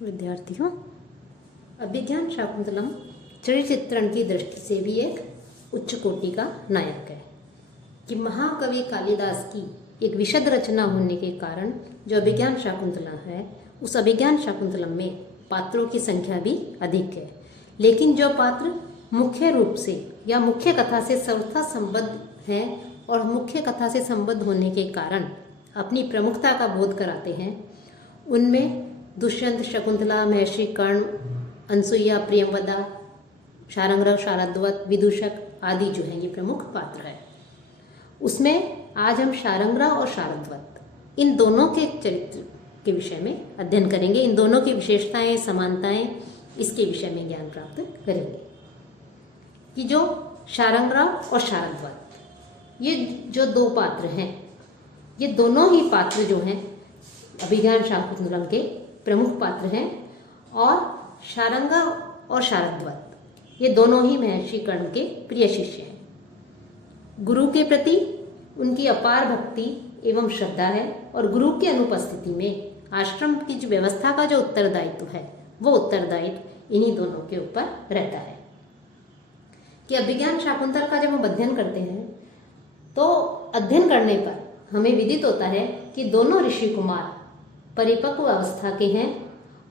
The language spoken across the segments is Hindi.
विद्यार्थियों, अभिज्ञान शाकुंतलम चरित्र चित्रण की दृष्टि से भी एक उच्च कोटि का नायक है कि महाकवि कालिदास की एक विशद रचना होने के कारण जो अभिज्ञान शाकुंतलम है, उस अभिज्ञान शाकुंतलम में पात्रों की संख्या भी अधिक है। लेकिन जो पात्र मुख्य रूप से या मुख्य कथा से सर्वथा संबद्ध हैं और मुख्य कथा से संबद्ध होने के कारण अपनी प्रमुखता का बोध कराते हैं, उनमें दुष्यंत, शकुंतला, महर्षि कर्ण, अनसुईया, प्रियंवदा, शारंगधर, शारद्वत, विदूषक आदि जो हैं ये प्रमुख पात्र है। उसमें आज हम शारंगधर और शारद्वत इन दोनों के चरित्र के विषय में अध्ययन करेंगे। इन दोनों की विशेषताएं, समानताएं, इसके विषय में ज्ञान प्राप्त करेंगे कि जो शारंगधर और शारद्वत ये जो दो पात्र हैं, ये दोनों ही पात्र जो हैं अभिज्ञान शाकुंतलम के प्रमुख पात्र हैं। और शारंगधर और शारद्वत ये दोनों ही महर्षि कर्ण के प्रिय शिष्य हैं। गुरु के प्रति उनकी अपार भक्ति एवं श्रद्धा है और गुरु की अनुपस्थिति में आश्रम की जो व्यवस्था का जो उत्तरदायित्व है, वो उत्तरदायित्व इन्हीं दोनों के ऊपर रहता है। कि अभिज्ञान शाकुंतल का जब हम अध्ययन करते हैं तो अध्ययन करने पर हमें विदित होता है कि दोनों ऋषि कुमार परिपक्व अवस्था के हैं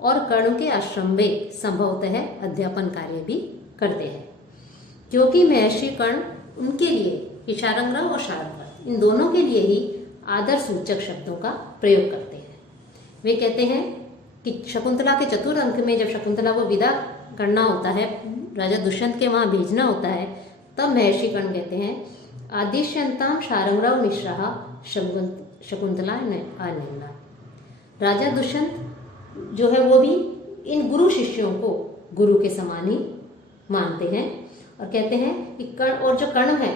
और कर्ण के आश्रम में संभवतः अध्यापन कार्य भी करते हैं, क्योंकि महर्षि कर्ण उनके लिए शारंगधर और शारद्वत इन दोनों के लिए ही आदर सूचक शब्दों का प्रयोग करते हैं। वे कहते हैं कि शकुंतला के चतुर्थ अंक में जब शकुंतला को विदा करना होता है, राजा दुष्यंत के वहाँ भेजना होता है, तब महर्षि कर्ण कहते हैं आदिश्यंताम शारंगधर मिश्रा शकुंतला अनन्या। राजा दुष्यंत जो है वो भी इन गुरु शिष्यों को गुरु के समान ही मानते हैं और कहते हैं कि कर्ण और जो कर्ण है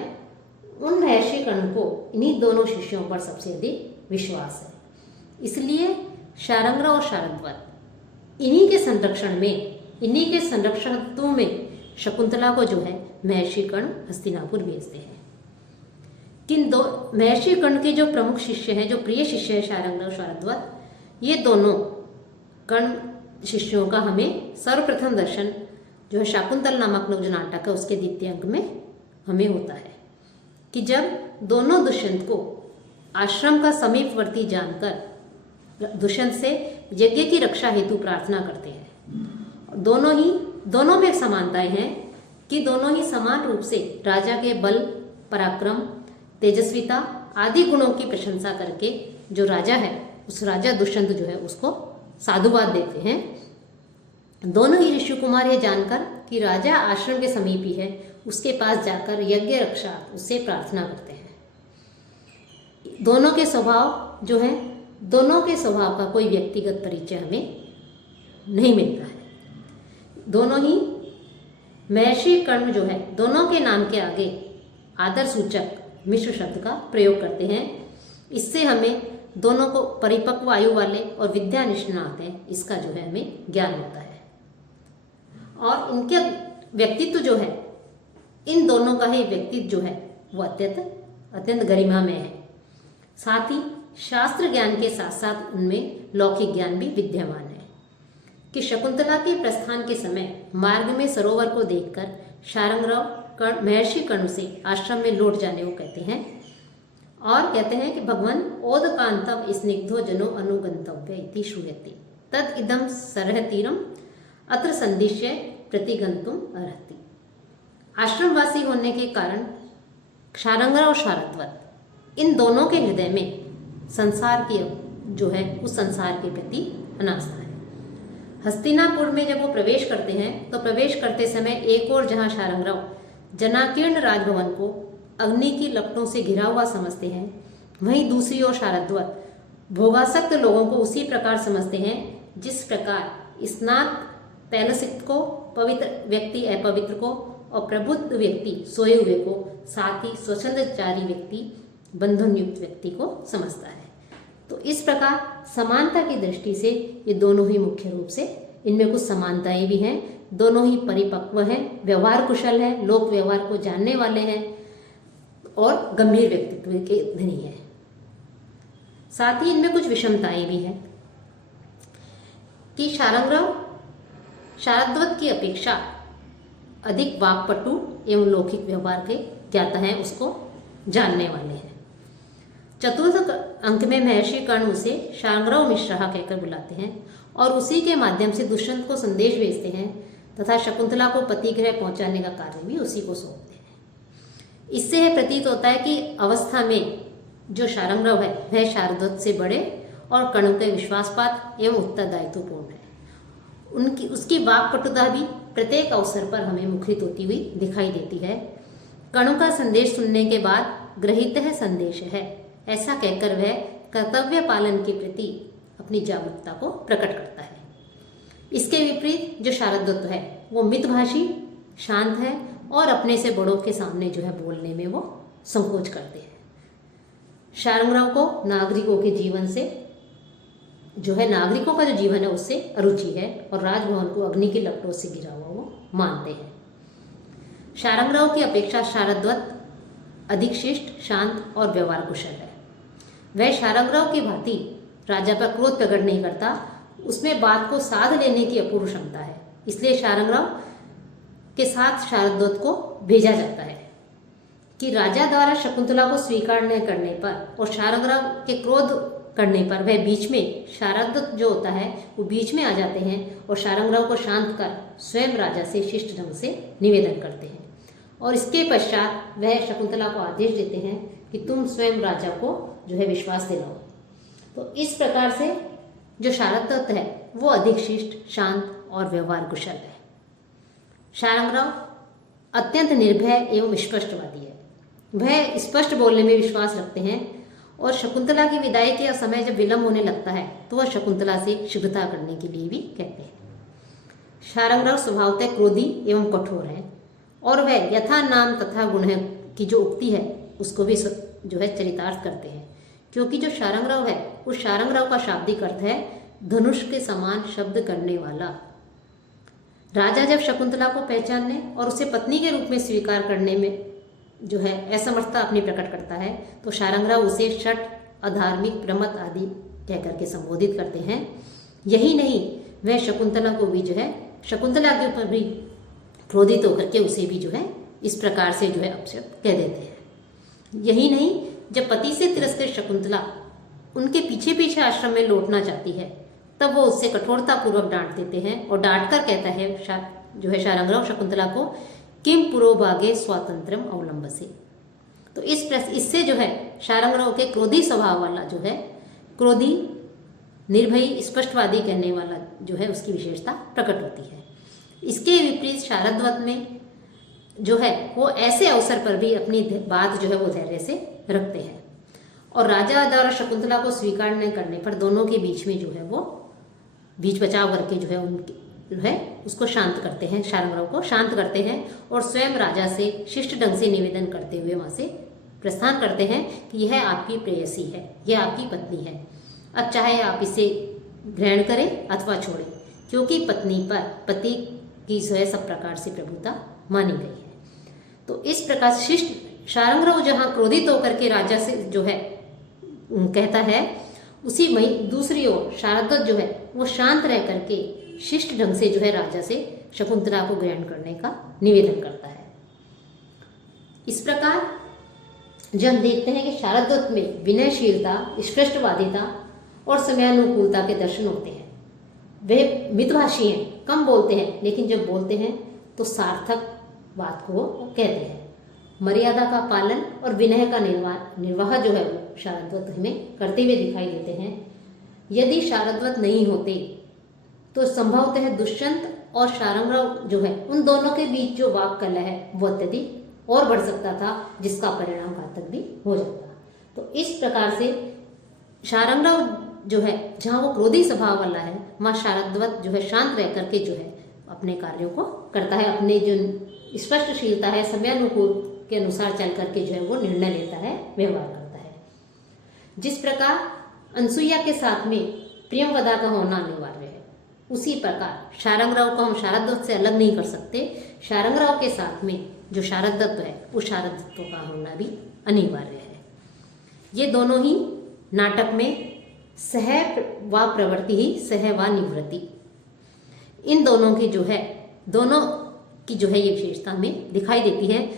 उन महर्षि कर्ण को इन्हीं दोनों शिष्यों पर सबसे अधिक विश्वास है। इसलिए शारंगधर और शारद्वत इन्हीं के संरक्षण में, इन्हीं के संरक्षणत्व में शकुंतला को जो है महर्षि कर्ण हस्तिनापुर भेजते हैं। किन दो महर्षि कर्ण के जो प्रमुख शिष्य हैं, जो प्रिय शिष्य है शारंगधर और शारद्वत, ये दोनों कर्ण शिष्यों का हमें सर्वप्रथम दर्शन जो है शाकुंतल नामक जो नाटक है उसके द्वितीय अंक में हमें होता है कि जब दोनों दुष्यंत को आश्रम का समीपवर्ती जानकर दुष्यंत से यज्ञ की रक्षा हेतु प्रार्थना करते हैं। दोनों में समानताएं हैं कि दोनों ही समान रूप से राजा के बल, पराक्रम, तेजस्विता आदि गुणों की प्रशंसा करके जो राजा है उस राजा दुष्यंत जो है उसको साधुवाद देते हैं। दोनों ही ऋषि कुमार ये जानकर कि राजा आश्रम के समीप ही है, उसके पास जाकर यज्ञ रक्षा उससे प्रार्थना करते हैं। दोनों के स्वभाव जो है, दोनों के स्वभाव का कोई व्यक्तिगत परिचय हमें नहीं मिलता है। दोनों ही महर्षि कर्ण जो है दोनों के नाम के आगे आदर सूचक मिश्र शब्द का प्रयोग करते हैं। इससे हमें दोनों को परिपक्व आयु वाले और विद्या निष्णात हैं इसका जो है हमें ज्ञान होता है। और इनके व्यक्तित्व जो है, इन दोनों का ही व्यक्तित्व जो है वो अत्यंत गरिमामय है। साथ ही शास्त्र ज्ञान के साथ साथ उनमें लौकिक ज्ञान भी विद्यमान है। कि शकुंतला के प्रस्थान के समय मार्ग में सरोवर को देखकर शारंगधर महर्षि कर्ण से आश्रम में लौट जाने को कहते हैं और कहते हैं कि भगवान ओदकांतव स्निग्धो जनो अनुगंतव्य इति श्रूयते तद इदम सरह तीरम अत्र संदिश्य प्रतिगंतुम अर्हति। आश्रमवासी होने के कारण शारंगधर और शारद्वत इन दोनों के हृदय में संसार की जो है उस संसार के प्रति अनास्था है। हस्तिनापुर में जब वो प्रवेश करते हैं तो प्रवेश करते समय एक और जहाँ शारंगधर जनाकीर्ण राजभवन को अग्नि की लपटों से घिरा हुआ समझते हैं, वहीं दूसरी ओर शारद्वत भोगासक्त लोगों को उसी प्रकार समझते हैं जिस प्रकार स्नात तैलसिक्त को पवित्र व्यक्ति अपवित्र को और प्रबुद्ध व्यक्ति सोए हुए को, साथ ही स्वच्छंदचारी व्यक्ति बंधनयुक्त व्यक्ति को समझता है। तो इस प्रकार समानता की दृष्टि से ये दोनों ही मुख्य रूप से इनमें कुछ समानताएं भी हैं। दोनों ही परिपक्व हैं, व्यवहार कुशल हैं, लोक व्यवहार को जानने वाले हैं और गंभीर व्यक्तित्व के धनी हैं। साथ ही इनमें कुछ विषमताएं भी हैं कि शारंगराव शारद्वत की अपेक्षा अधिक वाक्पटु एवं लौकिक व्यवहार के ज्ञाता हैं, उसको जानने वाले हैं। चतुर्थ अंक में महर्षि कर्ण उसे शारंगराव मिश्र कहकर बुलाते हैं और उसी के माध्यम से दुष्यंत को संदेश भेजते हैं तथा शकुंतला को पति गृह पहुंचाने का कार्य भी उसी को सौंपते हैं। इससे यह प्रतीत होता है कि अवस्था में जो शारंगराव है वह शारद्वत से बड़े और कर्ण के विश्वासपात एवं उत्तरदायित्वपूर्ण है। उसकी वाक्पटुता भी प्रत्येक अवसर पर हमें मुखरित होती हुई दिखाई देती है। कणु का संदेश सुनने के बाद ग्रहित है संदेश है, ऐसा कहकर वह कर्तव्य पालन के प्रति अपनी जागरूकता को प्रकट करता है। इसके विपरीत जो शारद्वत है वो मितभाषी, शांत है और अपने से बड़ों के सामने जो है बोलने में वो संकोच करते हैं। शारंगराव को नागरिकों के जीवन से जो है नागरिकों का जो जीवन है उससे अरुचि है और राजभवन को अग्नि की लपटों से घिरा हुआ वो मानते हैं। शारंगराव की अपेक्षा शारद्वत अधिक शिष्ट, शांत और व्यवहार कुशल है। वह शारंगराव की भांति राजा पर क्रोध प्रकट नहीं करता, उसमें बात को साध लेने की अपूर्व क्षमता है। इसलिए शारंगराव के साथ शारद्वत को भेजा जाता है कि राजा द्वारा शकुंतला को स्वीकार न करने पर और शारंगराव के क्रोध करने पर वह बीच में शारद्वत जो होता है वो बीच में आ जाते हैं और शारंगराव को शांत कर स्वयं राजा से शिष्ट ढंग से निवेदन करते हैं और इसके पश्चात वह शकुंतला को आदेश देते हैं कि तुम स्वयं राजा को जो है विश्वास दिलाओ। तो इस प्रकार से जो शारद्वत है वो अधिक शिष्ट, शांत और व्यवहार कुशल है। शारंगराव अत्यंत निर्भय एवं स्पष्टवादी है। वह स्पष्ट बोलने में विश्वास रखते हैं और शकुंतला की विदाई के समय जब विलंब होने लगता है तो वह शकुंतला से शीघ्रता करने के लिए भी कहते हैं। शारंगराव स्वभावतः क्रोधी एवं कठोर है और वह यथा नाम तथा गुण की जो उक्ति है उसको भी जो है चरितार्थ करते हैं, क्योंकि जो शारंगराव है उस शारंगराव का शाब्दिक अर्थ है धनुष के समान शब्द करने वाला। राजा जब शकुंतला को पहचानने और उसे पत्नी के रूप में स्वीकार करने में जो है असमर्थता अपनी प्रकट करता है तो शारंगराव उसे शठ, अधार्मिक, प्रमथ आदि कहकर के संबोधित करते हैं। यही नहीं, वह शकुंतला को भी जो है शकुंतला के ऊपर भी क्रोधित होकर के उसे भी जो है इस प्रकार से जो है अपशब्द कह देते हैं। यही नहीं, जब पति से तिरस्कृत शकुंतला उनके पीछे पीछे आश्रम में लौटना चाहती है तब वो उससे कठोरतापूर्वक डांट देते हैं और डांट कर कहता है जो है शारंगराव शकुंतला को किम पुरोभागे स्वातंत्र्यम अवलंबसे। तो इससे जो है शारंगराव के क्रोधी स्वभाव वाला जो है क्रोधी, निर्भयी, स्पष्टवादी कहने वाला जो है उसकी विशेषता प्रकट होती है। इसके विपरीत शारद्वत में जो है वो ऐसे अवसर पर भी अपनी बात जो है वो धैर्य से रखते हैं और राजा द्वारा शकुंतला को स्वीकार न करने पर दोनों के बीच में जो है वो बीच बचाव करके जो है उनके जो है उसको शांत करते हैं, शारंगराव को शांत करते हैं और स्वयं राजा से शिष्ट ढंग से निवेदन करते हुए वहाँ से प्रस्थान करते हैं कि यह आपकी प्रेयसी है, यह आपकी पत्नी है, अब चाहे आप इसे ग्रहण करें अथवा छोड़ें, क्योंकि पत्नी पर पति की जो है सब प्रकार से प्रभुता मानी गई है। तो इस प्रकार शिष्ट शारंगराव जहाँ क्रोधित होकर के राजा से जो है कहता है, उसी वहीं दूसरी ओर शारद्वत जो है वो शांत रह करके शिष्ट ढंग से जो है राजा से शकुंतला को ग्रहण करने का निवेदन करता है। इस प्रकार जो हम देखते हैं कि शारद्वत में विनयशीलता, स्पष्टवादिता और समयानुकूलता के दर्शन होते हैं। वे मितभाषी हैं, कम बोलते हैं, लेकिन जब बोलते हैं तो सार्थक बात को वो कहते हैं। मर्यादा का पालन और विनय का निर्वाह जो है वो शारद्वत हमें करते हुए दिखाई देते हैं। यदि शारद्वत नहीं होते तो संभवतः दुष्यंत और शारंगराव जो है उन दोनों के बीच जो वाक कलह है वो अत्यधिक और बढ़ सकता था, जिसका परिणाम घातक भी हो जाता। तो इस प्रकार से शारंगराव जो है जहाँ वो क्रोधी स्वभाव वाला है वहाँ शारद्वत जो है शांत रह करके जो है अपने कार्यों को करता है, अपने जो स्पष्टशीलता है समयानुकूल के अनुसार चल करके जो है वो निर्णय लेता है, व्यवहार करता है। जिस प्रकार अनसुईया के साथ में प्रियंवदा का होना अनिवार्य है, उसी प्रकार शारंगराव को हम शारद्वत से अलग नहीं कर सकते। शारंगराव के साथ में जो शारदत्व है उस शारदत्व का होना भी अनिवार्य है। ये दोनों ही नाटक में सह व प्रवृत्ति ही सह व निवृत्ति इन दोनों की जो है ये विशेषता हमें दिखाई देती है।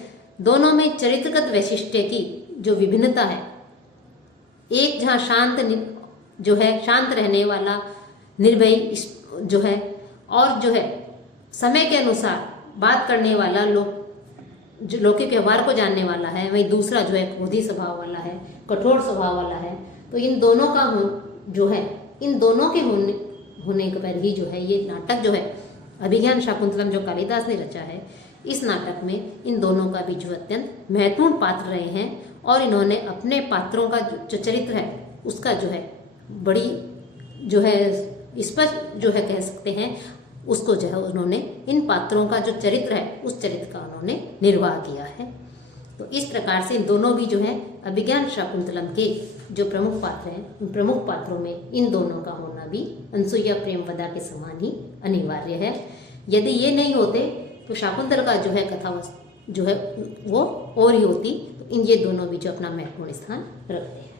दोनों में चरित्रगत वैशिष्ट्य की जो विभिन्नता है, एक जहाँ शांत रहने वाला निर्भय जो है, और जो है समय के अनुसार बात करने वाला, लौकिक व्यवहार को जानने वाला है, वहीं दूसरा जो है क्रोधी स्वभाव वाला है, कठोर स्वभाव वाला है। तो इन दोनों का इन दोनों के होने के पर ही जो है ये नाटक जो है अभिज्ञान शाकुंतलम जो कालिदास ने रचा है, इस नाटक में इन दोनों का भी जो अत्यंत महत्वपूर्ण पात्र रहे हैं, और इन्होंने अपने पात्रों का जो चरित्र है उसका जो है बड़ी जो है स्पष्ट जो है कह सकते हैं, उसको जो है उन्होंने इन पात्रों का जो चरित्र है उस चरित्र का उन्होंने निर्वाह किया है। तो इस प्रकार से इन दोनों भी जो है अभिज्ञान शाकुंतलम के जो प्रमुख पात्र हैं, उन प्रमुख पात्रों में इन दोनों का होना भी अनसुईया प्रेमवदा के समान ही अनिवार्य है। यदि ये नहीं होते तो शाकुंतल का जो है कथा जो है वो और ही होती। तो इन ये दोनों भी जो अपना महत्वपूर्ण स्थान रखते हैं।